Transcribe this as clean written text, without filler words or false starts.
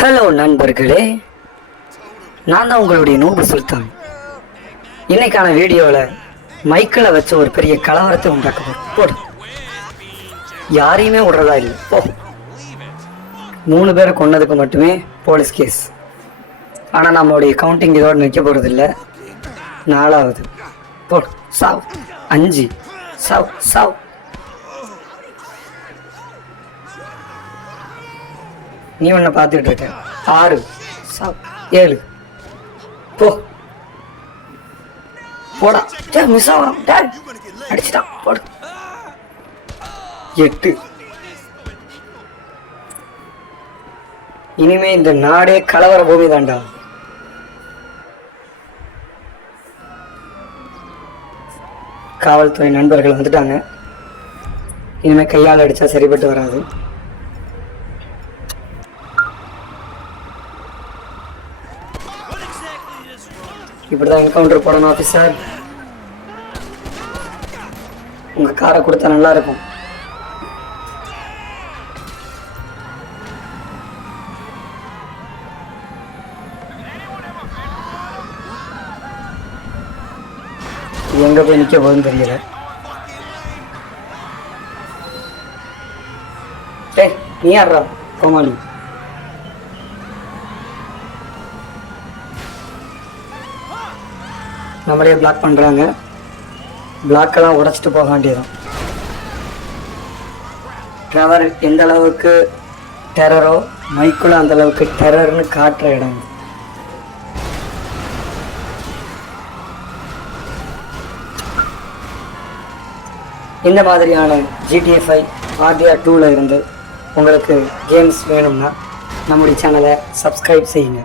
Hello நண்பர்களே, நான் தான் உங்களுடைய நூபு சுல்தான். இன்னைக்கான வீடியோவில் மைக்கில் வச்சு ஒரு பெரிய கலவரத்தை உண்டாக்க போடு. யாரையுமே விடுறதா இல்லை. போ, 3 பேரை கொன்னதுக்கு மட்டுமே போலீஸ் கேஸ். ஆனால் நம்மளுடைய கவுண்டிங் இதோடு நிற்க போகிறதில்ல. 4வது போடு. சாவ். 5. சாவ் சாவ். நீ ஒன்ன பார்த்துட்டு இருக்க. 6. சாவ். 7. போ போடா. மிஸ் ஆகும். அடிச்சுட்டான். போடு. 8. இனிமே இந்த நாடே கலவர பூமி தாண்டா. காவல்துறை நண்பர்கள் வந்துட்டாங்க. இனிமே கையால் அடிச்சா சரிப்பட்டு வராது. இப்படிதான் என்கவுண்டர் போடணும் ஆஃபீஸர். உங்க காரை கொடுத்தா நல்லா இருக்கும். எங்க போய் நிக்க போகுதுன்னு தெரியல. நீ யாரா கோமாளி? நம்மளே பிளாக் பண்றாங்க. பிளாக்கெல்லாம் உடைச்சிட்டு போக வேண்டியதும். ட்ரெவர் எந்த அளவுக்கு டெரரோ, மைக்குள்ள அந்த அளவுக்கு டெரர்னு காட்டுற இடம். இந்த மாதிரியான GTA 5 RDR 2ல இருந்து உங்களுக்கு கேம்ஸ் வேணும்னா நம்முடைய சேனலை சப்ஸ்கிரைப் செய்யுங்க.